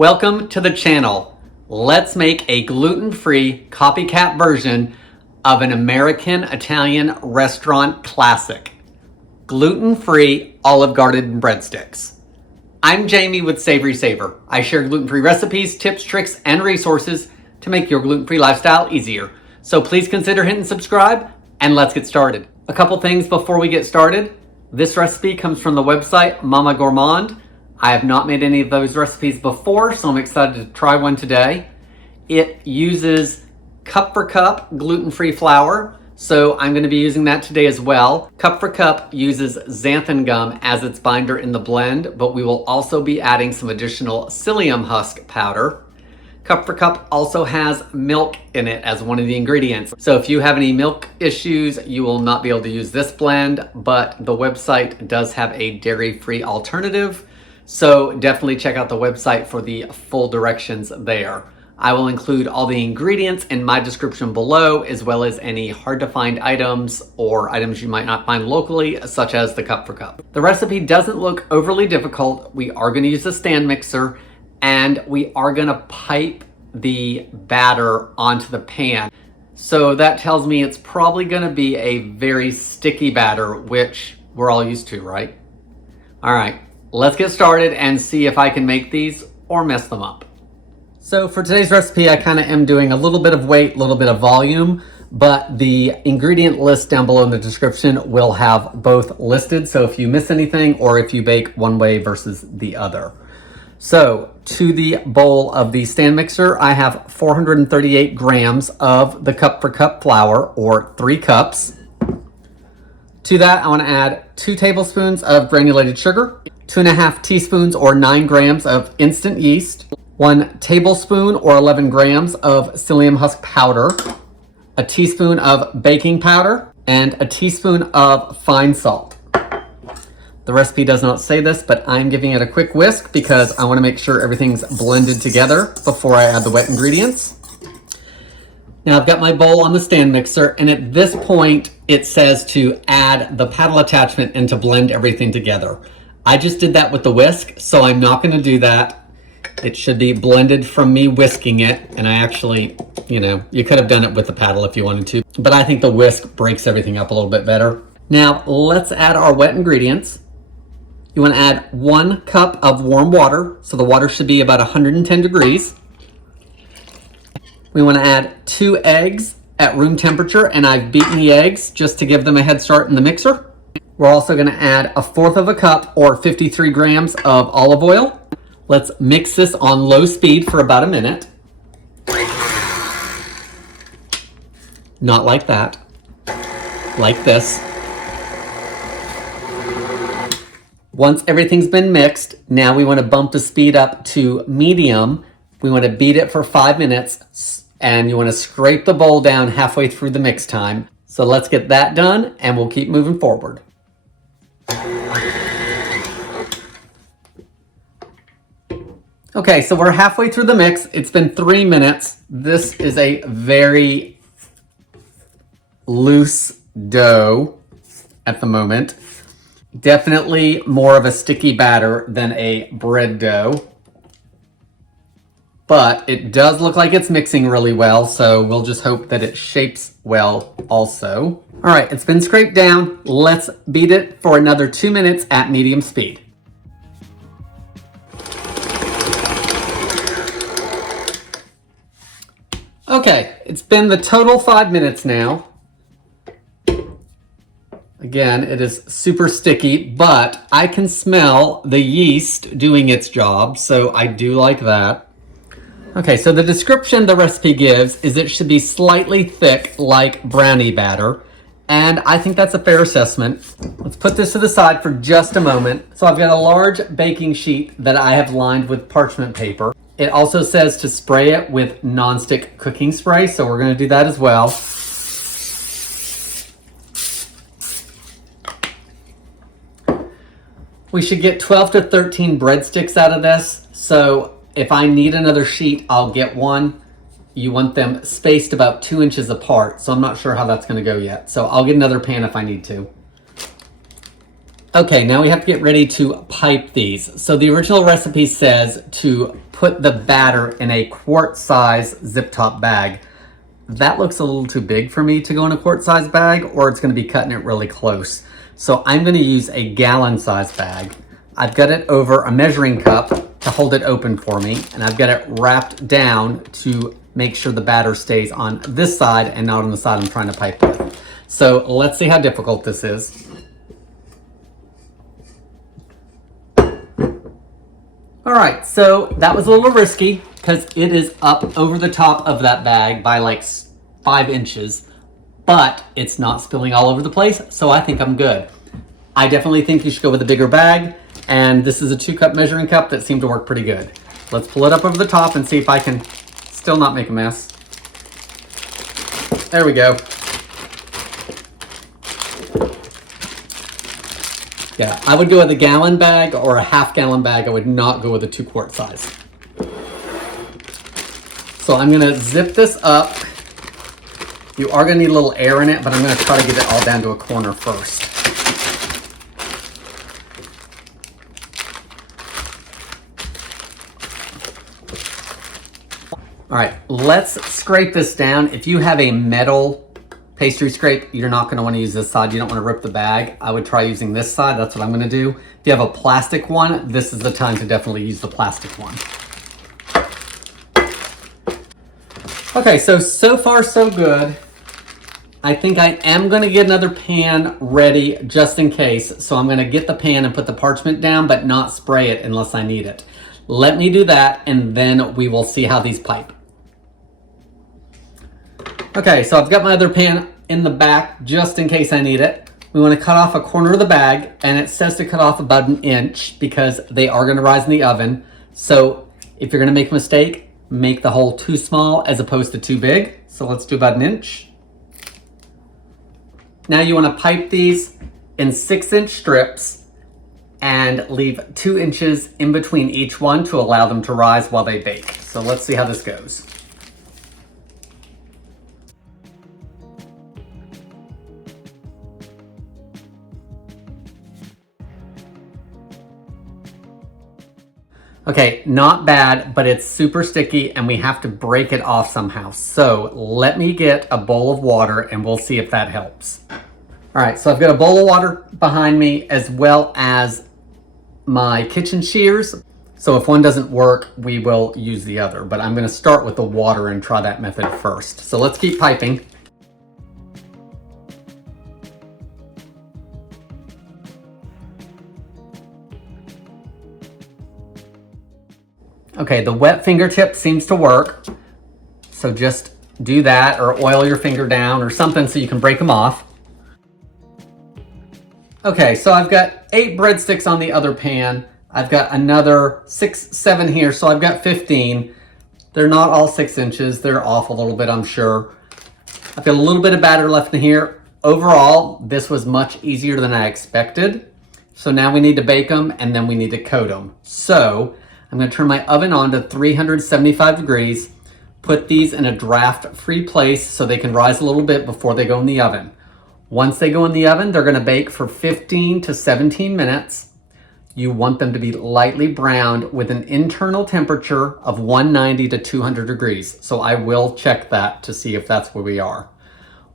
Welcome to the channel. Let's make a gluten-free copycat version of an American Italian restaurant classic. Gluten-free Olive Garden breadsticks. I'm Jamie with Savorysaver. I share gluten-free recipes, tips, tricks, and resources to make your gluten-free lifestyle easier. So please consider hitting subscribe and let's get started. A couple things before we get started. This recipe comes from the website Mamagourmand. I have not made any of those recipes before, so I'm excited to try one today. It uses cup for cup gluten-free flour, so I'm going to be using that today as well. Cup for Cup uses xanthan gum as its binder in the blend, but we will also be adding some additional psyllium husk powder. Cup for Cup also has milk in it as one of the ingredients. So if you have any milk issues, you will not be able to use this blend, but the website does have a dairy-free alternative. So definitely check out the website for the full directions there. I will include all the ingredients in my description below, as well as any hard to find items or items you might not find locally, such as the Cup for Cup. The recipe doesn't look overly difficult. We are going to use a stand mixer and we are going to pipe the batter onto the pan. So that tells me it's probably going to be a very sticky batter, which we're all used to, right? All right. Let's get started and see if I can make these or mess them up. So for today's recipe, I kind of am doing a little bit of weight, a little bit of volume, but the ingredient list down below in the description will have both listed. So if you miss anything or if you bake one way versus the other. So to the bowl of the stand mixer, I have 438 grams of the Cup for Cup flour, or 3 cups. To that, I want to add 2 tablespoons of granulated sugar, 2.5 teaspoons or 9 grams of instant yeast, 1 tablespoon or 11 grams of psyllium husk powder, a teaspoon of baking powder, and a teaspoon of fine salt. The recipe does not say this, but I'm giving it a quick whisk because I want to make sure everything's blended together before I add the wet ingredients. Now I've got my bowl on the stand mixer, and at this point it says to add the paddle attachment and to blend everything together. I just did that with the whisk, so I'm not going to do that. It should be blended from me whisking it, and I actually, you could have done it with the paddle if you wanted to, but I think the whisk breaks everything up a little bit better. Now let's add our wet ingredients. You want to add 1 cup of warm water, so the water should be about 110 degrees. We want to add 2 eggs at room temperature, and I've beaten the eggs just to give them a head start in the mixer. We're also going to add 1/4 cup or 53 grams of olive oil. Let's mix this on low speed for about a minute. Not like that. Like this. Once everything's been mixed, now we want to bump the speed up to medium. We want to beat it for 5 minutes, and you want to scrape the bowl down halfway through the mix time. So let's get that done, and we'll keep moving forward. Okay, so we're halfway through the mix. It's been 3 minutes. This is a very loose dough at the moment. Definitely more of a sticky batter than a bread dough. But it does look like it's mixing really well, so we'll just hope that it shapes well also. All right, it's been scraped down. Let's beat it for another 2 minutes at medium speed. Okay, it's been the total 5 minutes now. Again, it is super sticky, but I can smell the yeast doing its job, so I do like that. Okay, so the description the recipe gives is it should be slightly thick like brownie batter, and I think that's a fair assessment. Let's put this to the side for just a moment. So I've got a large baking sheet that I have lined with parchment paper. It also says to spray it with nonstick cooking spray, so we're going to do that as well. We should get 12 to 13 breadsticks out of this, so if I need another sheet, I'll get one. You want them spaced about 2 inches apart, so I'm not sure how that's going to go yet. So I'll get another pan if I need to. Okay, now we have to get ready to pipe these. So the original recipe says to put the batter in a quart size zip top bag. That looks a little too big for me to go in a quart size bag, or it's gonna be cutting it really close. So I'm gonna use a gallon size bag. I've got it over a measuring cup to hold it open for me, and I've got it wrapped down to make sure the batter stays on this side and not on the side I'm trying to pipe with. So let's see how difficult this is. All right, so that was a little risky because it is up over the top of that bag by like 5 inches, but it's not spilling all over the place, so I think I'm good. I definitely think you should go with a bigger bag, and this is a 2-cup measuring cup that seemed to work pretty good. Let's pull it up over the top and see if I can still not make a mess. There we go. Yeah, I would go with a gallon bag or a half-gallon bag. I would not go with a 2-quart size. So I'm gonna zip this up. You are gonna need a little air in it, but I'm gonna try to get it all down to a corner first. All right, let's scrape this down. If you have a metal pastry scrape, you're not gonna wanna use this side. You don't wanna rip the bag. I would try using this side. That's what I'm gonna do. If you have a plastic one, this is the time to definitely use the plastic one. Okay, so far so good. I think I am gonna get another pan ready just in case. So I'm gonna get the pan and put the parchment down, but not spray it unless I need it. Let me do that, and then we will see how these pipe. Okay, so I've got my other pan in the back just in case I need it. We want to cut off a corner of the bag, and it says to cut off about 1 inch because they are going to rise in the oven. So if you're going to make a mistake, make the hole too small as opposed to too big. So let's do about 1 inch. Now you want to pipe these in 6-inch strips and leave 2 inches in between each one to allow them to rise while they bake. So let's see how this goes. Okay, not bad, but it's super sticky and we have to break it off somehow. So let me get a bowl of water and we'll see if that helps. All right, so I've got a bowl of water behind me as well as my kitchen shears. So if one doesn't work, we will use the other, but I'm gonna start with the water and try that method first. So let's keep piping. Okay, the wet fingertip seems to work. So just do that or oil your finger down or something so you can break them off. Okay, so I've got 8 breadsticks on the other pan. I've got another 6, 7 here, so I've got 15. They're not all 6 inches. They're off a little bit, I'm sure. I've got a little bit of batter left in here. Overall, this was much easier than I expected. So now we need to bake them and then we need to coat them. So I'm gonna turn my oven on to 375 degrees, put these in a draft-free place so they can rise a little bit before they go in the oven. Once they go in the oven, they're gonna bake for 15 to 17 minutes. You want them to be lightly browned with an internal temperature of 190 to 200 degrees. So I will check that to see if that's where we are.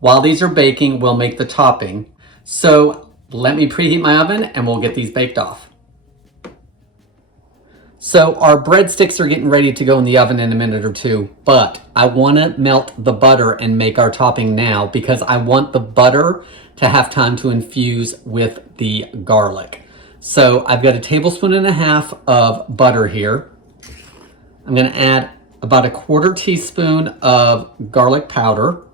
While these are baking, we'll make the topping. So let me preheat my oven and we'll get these baked off. So our breadsticks are getting ready to go in the oven in a minute or two, but I want to melt the butter and make our topping now because I want the butter to have time to infuse with the garlic. So I've got 1.5 tablespoons of butter here. I'm going to add about 1/4 teaspoon of garlic powder,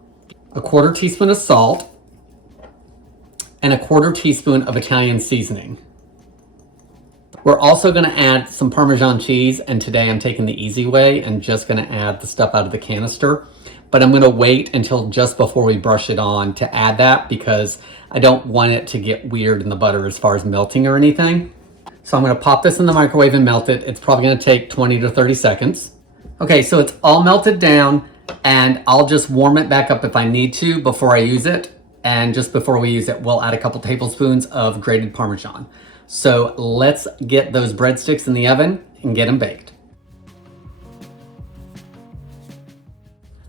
1/4 teaspoon of salt, and 1/4 teaspoon of Italian seasoning. We're also gonna add some Parmesan cheese, and today I'm taking the easy way and just gonna add the stuff out of the canister. But I'm gonna wait until just before we brush it on to add that because I don't want it to get weird in the butter as far as melting or anything. So I'm gonna pop this in the microwave and melt it. It's probably gonna take 20 to 30 seconds. Okay, so it's all melted down and I'll just warm it back up if I need to before I use it. And just before we use it, we'll add a couple tablespoons of grated Parmesan. So let's get those breadsticks in the oven and get them baked.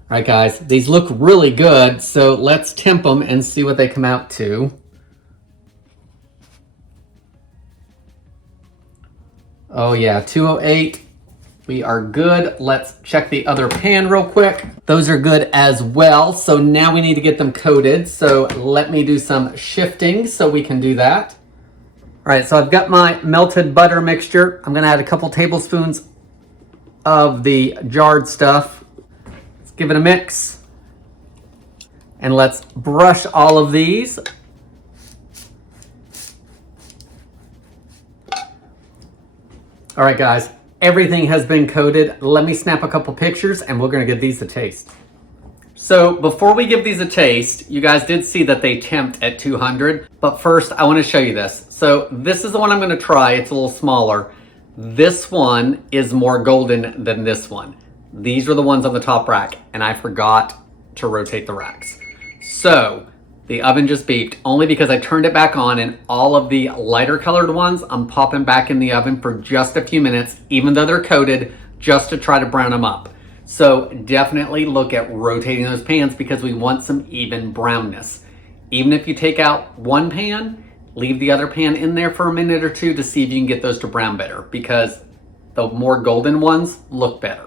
All right, guys, these look really good. So let's temp them and see what they come out to. Oh yeah, 208. We are good. Let's check the other pan real quick. Those are good as well. So now we need to get them coated. So let me do some shifting so we can do that. All right, so I've got my melted butter mixture. I'm gonna add a couple tablespoons of the jarred stuff. Let's give it a mix. And let's brush all of these. All right, guys. Everything has been coated. Let me snap a couple pictures and we're gonna give these a taste. So before we give these a taste, you guys did see that they temped at 200, but first I wanna show you this. So this is the one I'm gonna try. It's a little smaller. This one is more golden than this one. These are the ones on the top rack and I forgot to rotate the racks. So the oven just beeped only because I turned it back on, and all of the lighter colored ones I'm popping back in the oven for just a few minutes, even though they're coated, just to try to brown them up. So definitely look at rotating those pans because we want some even brownness. Even if you take out one pan, leave the other pan in there for a minute or two to see if you can get those to brown better, because the more golden ones look better.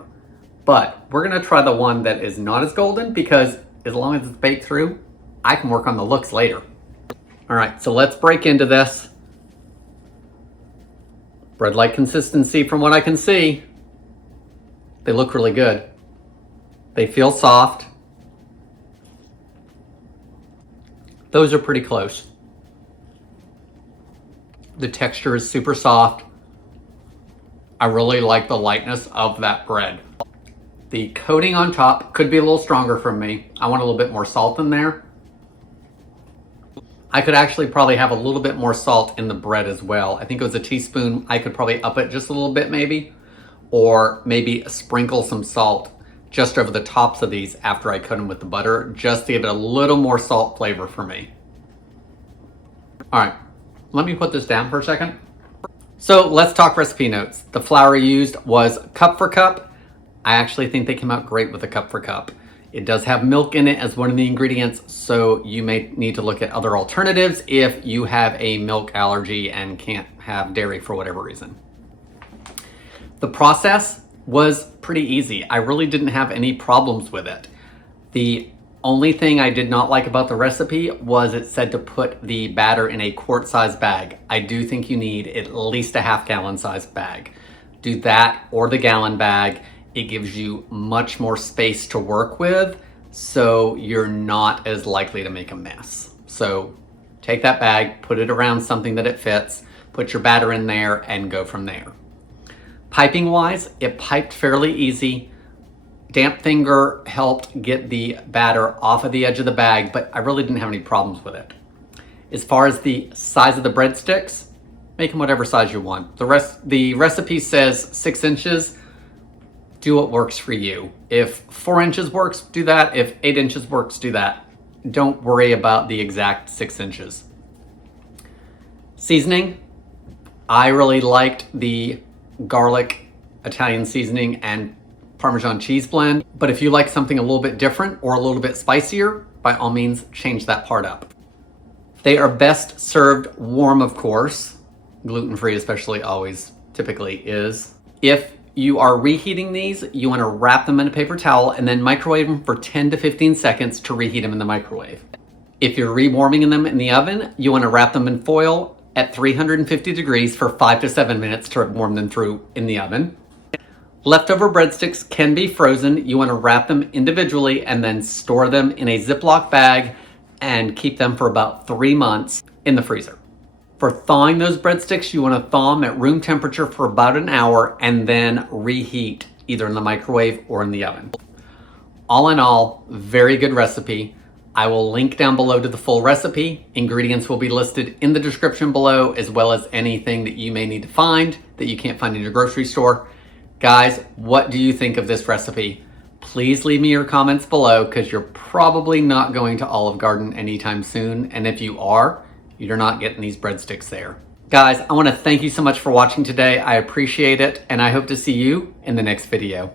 But we're gonna try the one that is not as golden, because as long as it's baked through, I can work on the looks later. All right, so let's break into this. Bread-like consistency from what I can see. They look really good. They feel soft. Those are pretty close. The texture is super soft. I really like the lightness of that bread. The coating on top could be a little stronger from me. I want a little bit more salt in there. I could actually probably have a little bit more salt in the bread as well. I think it was a teaspoon. I could probably up it just a little bit maybe, or maybe sprinkle some salt just over the tops of these after I coat them with the butter, just to give it a little more salt flavor for me. All right, let me put this down for a second. So let's talk recipe notes. The flour used was cup for cup. I actually think they came out great with a cup for cup. It does have milk in it as one of the ingredients, so you may need to look at other alternatives if you have a milk allergy and can't have dairy for whatever reason. The process was pretty easy. I really didn't have any problems with it. The only thing I did not like about the recipe was it said to put the batter in a quart-sized bag. I do think you need at least a half-gallon sized bag. Do that or the gallon bag. It gives you much more space to work with, so you're not as likely to make a mess. So take that bag, put it around something that it fits, put your batter in there, and go from there. Piping wise, it piped fairly easy. Damp finger helped get the batter off of the edge of the bag, but I really didn't have any problems with it. As far as the size of the breadsticks, make them whatever size you want. The recipe says 6 inches. Do what works for you. If 4 inches works, do that. If 8 inches works, do that. Don't worry about the exact 6 inches. Seasoning, I really liked the garlic Italian seasoning and Parmesan cheese blend, but if you like something a little bit different or a little bit spicier, by all means, change that part up. They are best served warm, of course. Gluten-free especially always typically is. If you are reheating these, you want to wrap them in a paper towel and then microwave them for 10 to 15 seconds to reheat them in the microwave. If you're rewarming them in the oven, you want to wrap them in foil at 350 degrees for 5 to 7 minutes to warm them through in the oven. Leftover breadsticks can be frozen. You want to wrap them individually and then store them in a Ziploc bag and keep them for about 3 months in the freezer. For thawing those breadsticks, you want to thaw them at room temperature for about an hour and then reheat either in the microwave or in the oven. All in all, very good recipe. I will link down below to the full recipe. Ingredients will be listed in the description below, as well as anything that you may need to find that you can't find in your grocery store. Guys, what do you think of this recipe? Please leave me your comments below because you're probably not going to Olive Garden anytime soon. And if you are, you're not getting these breadsticks there. Guys, I want to thank you so much for watching today. I appreciate it, and I hope to see you in the next video.